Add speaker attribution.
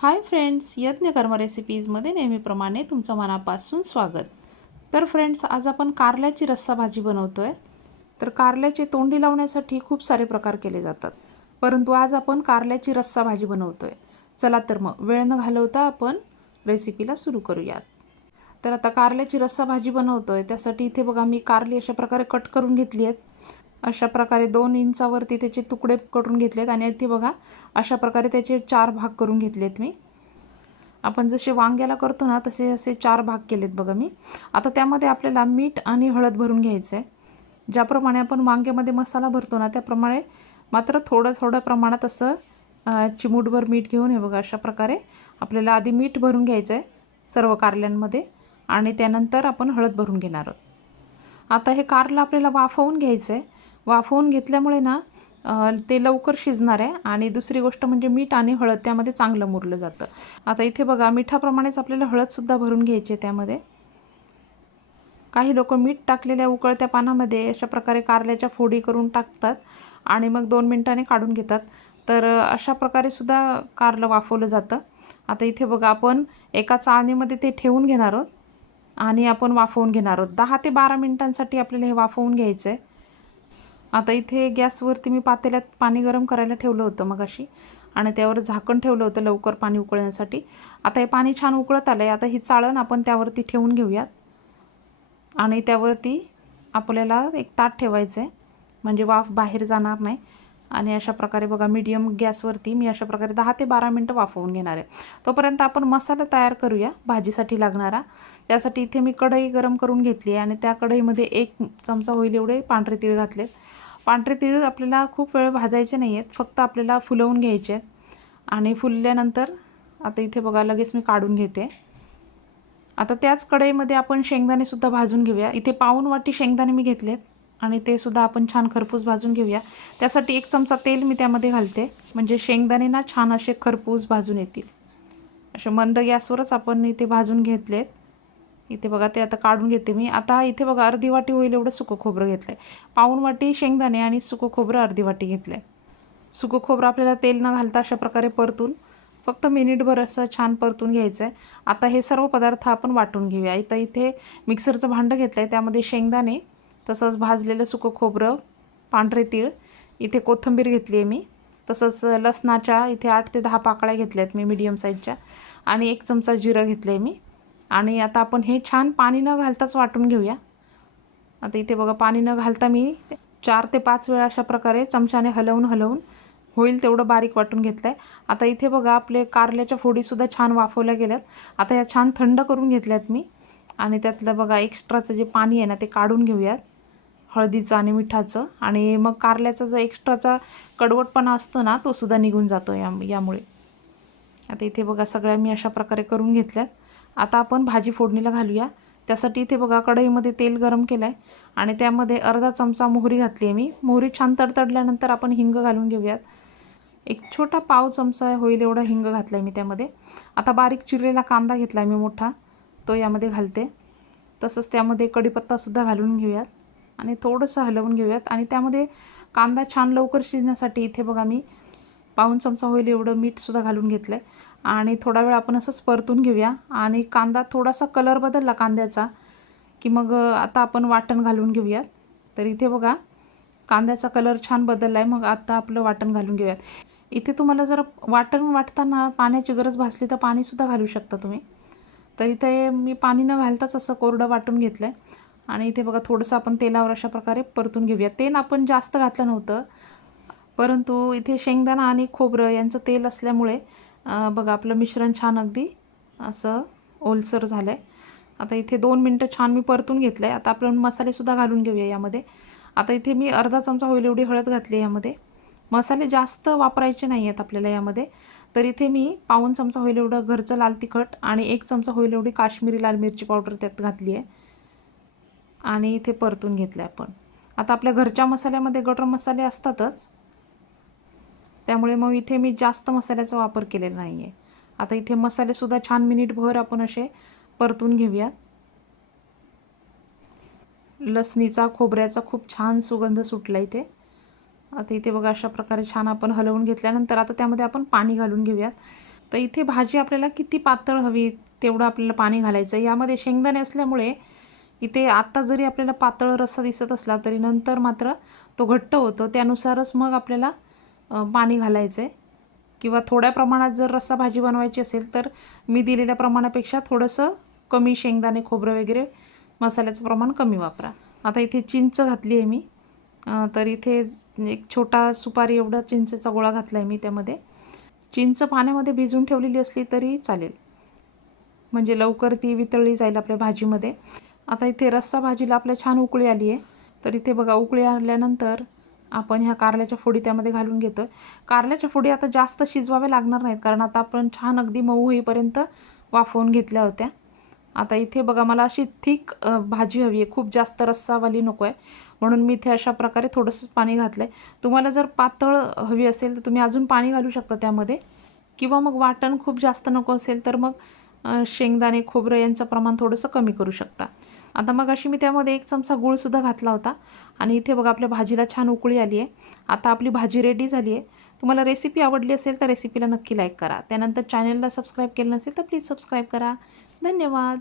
Speaker 1: Hi friends यज्ञकर्म रेसिपीजमध्ये नेहमीप्रमाणे तुमचं मनापासून स्वागत. तर फ्रेंड्स आज आपण कारल्याची रस्सा भाजी बनवतो आहे तर कारल्याचे तोंडी लावण्यासाठी खूप सारे प्रकार केले जातात. परंतु आज आपण कारल्याची रस्सा भाजी बनवतो आहे चला तर मग वेळ न घालवता आपण रेसिपीला सुरू करूयात. तर आता कारल्याची रस्सा भाजी बनवतो आहे त्यासाठी इथे बघा मी कारली अशा प्रकारे कट करून घेतली आहेत. अशा प्रकारे दोन इंचावरती त्याचे तुकडे करून घेतलेत आणि इथे बघा अशा प्रकारे त्याचे चार भाग करून घेतलेत मी. आपण जसे वांग्याला करतो ना तसे असे चार भाग केलेत बघा मी. आता त्यामध्ये आपल्याला मीठ आणि हळद भरून घ्यायचं आहे ज्याप्रमाणे आपण वांग्यामध्ये मसाला भरतो ना त्याप्रमाणे मात्र थोडं थोडं प्रमाणात असं चिमूटभर मीठ घेऊन हे बघा अशा प्रकारे आपल्याला आधी मीठ भरून घ्यायचं आहे सर्व कारल्यांमध्ये आणि त्यानंतर आपण हळद भरून घेणार आहोत. आता हे कारलं आपल्याला वाफवून घ्यायचं आहे वाफवून घेतल्यामुळे ना ते लवकर शिजणार आहे आणि दुसरी गोष्ट म्हणजे मीठ आणि हळद त्यामध्ये चांगलं मुरलं जातं. आता इथे बघा मिठाप्रमाणेच आपल्याला हळदसुद्धा भरून घ्यायची आहे त्यामध्ये. काही लोक मीठ टाकलेल्या उकळत्या पानामध्ये अशा प्रकारे कारल्याच्या फोडी करून टाकतात आणि मग दोन मिनटाने काढून घेतात. तर अशा प्रकारे सुद्धा कारलं वाफवलं जातं. आता इथे बघा आपण एका चाळणीमध्ये ते ठेवून घेणार आहोत आणि आपण वाफवून घेणार आहोत. दहा ते बारा मिनिटांसाठी आपल्याला हे वाफवून घ्यायचं आहे आता इथे गॅसवरती मी पातेल्यात पाणी गरम करायला ठेवलं होतं मग अशी आणि त्यावर झाकण ठेवलं होतं लवकर पाणी उकळण्यासाठी. आता हे पाणी छान उकळत आलं आहे आता ही चाळण आपण त्यावरती ठेवून घेऊयात. आणि त्यावरती आपल्याला एक ताट ठेवायचं आहे म्हणजे वाफ बाहेर जाणार नाही. आणि अशा प्रकारे बघा मीडियम गॅसवरती मी अशा प्रकारे दहा ते बारा मिनटं वाफवून घेणार आहे. तोपर्यंत आपण मसाला तयार करूया भाजीसाठी लागणारा. त्यासाठी इथे मी कढई गरम करून घेतली आहे. आणि त्या कढईमध्ये एक चमचा होईल एवढे पांढरे तीळ घातलेत. पांढरे तीळ आपल्याला खूप वेळ भाजायचे नाही आहेत फक्त आपल्याला फुलवून घ्यायचे आहेत. आणि फुलल्यानंतर आता इथे बघा लगेच मी काढून घेते. आता त्याच कढईमध्ये आपण शेंगदाणेसुद्धा भाजून घेऊया. इथे पाऊन वाटी शेंगदाणे मी घेतलेत आणि ते सुद्धा आपण छान खरपूस भाजून घेऊया. त्यासाठी एक चमचा तेल मी त्यामध्ये घालते. म्हणजे शेंगदाणे ना छान असे खरपूस भाजून येतील. असे मंद गॅसवरच आपण इथे भाजून घेतलेत. इथे बघा ते आता काढून घेते मी. आता इथे बघा अर्धी वाटी होईल एवढं सुकं खोबरं घेतलं आहे पाऊण वाटी शेंगदाणे आणि सुकं खोबरं अर्धी वाटी घेतलं आहे सुकं खोबरं आपल्याला तेल न घालता अशा प्रकारे परतून फक्त मिनिटभर असं छान परतून घ्यायचं आहे आता हे सर्व पदार्थ आपण वाटून घेऊया. इथं इथे मिक्सरचं भांडं घेतलं आहे त्यामध्ये शेंगदाणे तसंच भाजलेलं सुकं खोबरं पांढरे तीळ इथे कोथिंबीर घेतली आहे मी. तसंच लसणाच्या इथे आठ ते दहा पाकळ्या घेतल्या आहेत मी मीडियम साईजच्या. आणि एक चमचा जिरं घेतलं आहे मी. आणि आता आपण हे छान पाणी न घालताच वाटून घेऊया. आता इथे बघा पाणी न घालता मी चार ते पाच वेळा अशा प्रकारे चमच्याने हलवून हलवून होईल तेवढं बारीक वाटून घेतलं आहे आता इथे बघा आपले कारल्याच्या फोडीसुद्धा छान वाफवल्या गेल्यात. आता या छान थंड करून घेतल्यात मी. आणि त्यातलं बघा एक्स्ट्राचं जे पाणी आहे ना ते काढून घेऊयात. हळदीचं आणि मिठाचं. आणि मग कारल्याचा जो एक्स्ट्राचा कडवटपणा असतो ना तो सुद्धा निघून जातो या यामुळे. आता इथे बघा सगळ्या मी अशा प्रकारे करून घेतल्यात. आता आपण भाजी फोडणीला घालूया. त्यासाठी इथे बघा कढईमध्ये तेल गरम केलं आहे आणि त्यामध्ये अर्धा चमचा मोहरी घातली आहे मी. मोहरी छान तडतडल्यानंतर आपण हिंग घालून घेऊयात. एक छोटा पाव चमचा होईल एवढा हिंग घातला आहे मी त्यामध्ये. आता बारीक चिरलेला कांदा घेतला आहे मी मोठा. तो यामध्ये घालते. तसंच त्यामध्ये कढीपत्तासुद्धा घालून घेऊयात. आणि थोडंसं हलवून घेऊयात. आणि त्यामध्ये कांदा छान लवकर शिजण्यासाठी इथे बघा मी पाऊण चमचा होईल एवढं मीठसुद्धा घालून घेतलं आहे आणि थोडा वेळ आपण असंच परतून घेऊया. आणि कांदा थोडासा कलर बदलला कांद्याचा की मग आता आपण वाटण घालून घेऊयात. तर इथे बघा कांद्याचा कलर छान बदलला आहे मग आता आपलं वाटण घालून घेऊयात. इथे तुम्हाला जर वाटण वाटताना पाण्याची गरज भासली तर पाणीसुद्धा घालू शकता तुम्ही. तर इथे मी पाणी न घालताच असं कोरडं वाटून घेतलं आहे आणि इथे बघा थोडंसं आपण तेलावर अशा प्रकारे परतून घेऊया. तेल आपण जास्त घातलं नव्हतं. परंतु इथे शेंगदाणा आणि खोबरं यांचं तेल असल्यामुळे बघा आपलं मिश्रण छान अगदी असं ओलसर झालं आहे आता इथे दोन मिनटं छान मी परतून घेतलं आहे आता आपण मसालेसुद्धा घालून घेऊया यामध्ये. आता इथे मी अर्धा चमचा होईल एवढी हळद घातली आहे यामध्ये. मसाले जास्त वापरायचे नाही आहेत आपल्याला यामध्ये. तर इथे मी पाऊन चमचा होईल एवढं घरचं लाल तिखट आणि एक चमचा होईल एवढी काश्मीरी लाल मिरची पावडर त्यात घातली आहे. आणि इथे परतून घेतलं आहे आपण. आता आपल्या घरच्या मसाल्यामध्ये गटर मसाले असतातच. त्यामुळे मग इथे मी जास्त मसाल्याचा वापर केलेला नाही आहे आता इथे मसालेसुद्धा छान मिनिटभर आपण असे परतून घेऊयात. लसणीचा खोबऱ्याचा खूप छान सुगंध सुटला इथे. आता इथे बघा अशा प्रकारे छान आपण हलवून घेतल्यानंतर आता त्यामध्ये आपण पाणी घालून घेऊयात. तर इथे भाजी आपल्याला किती पातळ हवी तेवढं आपल्याला पाणी घालायचं यामध्ये शेंगदाणे असल्यामुळे इथे आत्ता जरी आपल्याला पातळ रस्सा दिसत असला तरी नंतर मात्र तो घट्ट होतो. त्यानुसारच मग आपल्याला पाणी घालायचं आहे किंवा थोड्या प्रमाणात जर रस्सा भाजी बनवायची असेल तर मी दिलेल्या प्रमाणापेक्षा थोडंसं कमी शेंगदाणे खोबरं वगैरे मसाल्याचं प्रमाण कमी वापरा. आता इथे चिंच घातली आहे मी. तर इथे एक छोटा सुपारी एवढा चिंचेचा गोळा घातला आहे मी त्यामध्ये. चिंच पाण्यामध्ये भिजून ठेवलेली असली तरी चालेल. म्हणजे लवकर ती वितळली जाईल आपल्या भाजीमध्ये. आता इथे रस्सा भाजीला आपल्या छान उकळी आली आहे तर इथे बघा उकळी आल्यानंतर आपण ह्या कारल्याच्या फोडी त्यामध्ये घालून घेतो कारल्याच्या फोडी आता जास्त शिजवाव्या लागणार नाहीत कारण आता आपण छान अगदी मऊ होईपर्यंत वाफवून घेतल्या होत्या. आता इथे बघा मला अशी थिक भाजी हवी आहे. खूप जास्त रस्सावाली नको आहे. म्हणून मी इथे अशा प्रकारे थोडंसंच पाणी घातलं आहे तुम्हाला जर पातळ हवी असेल तर तुम्ही अजून पाणी घालू शकता त्यामध्ये. किंवा मग वाटण खूप जास्त नको असेल तर मग शेंगदाणे खोबरं यांचं प्रमाण थोडंसं कमी करू शकता. आता मग अशी मी त्यामध्ये एक चमचा गूळसुद्धा घातला होता. आणि इथे बघा आपल्या भाजीला छान उकळी आली आहे. आता आपली भाजी रेडी झाली आहे. तुम्हाला रेसिपी आवडली असेल तर रेसिपीला नक्की लाईक करा. त्यानंतर चॅनलला सबस्क्राईब केलं नसेल तर प्लीज सबस्क्राईब करा. धन्यवाद.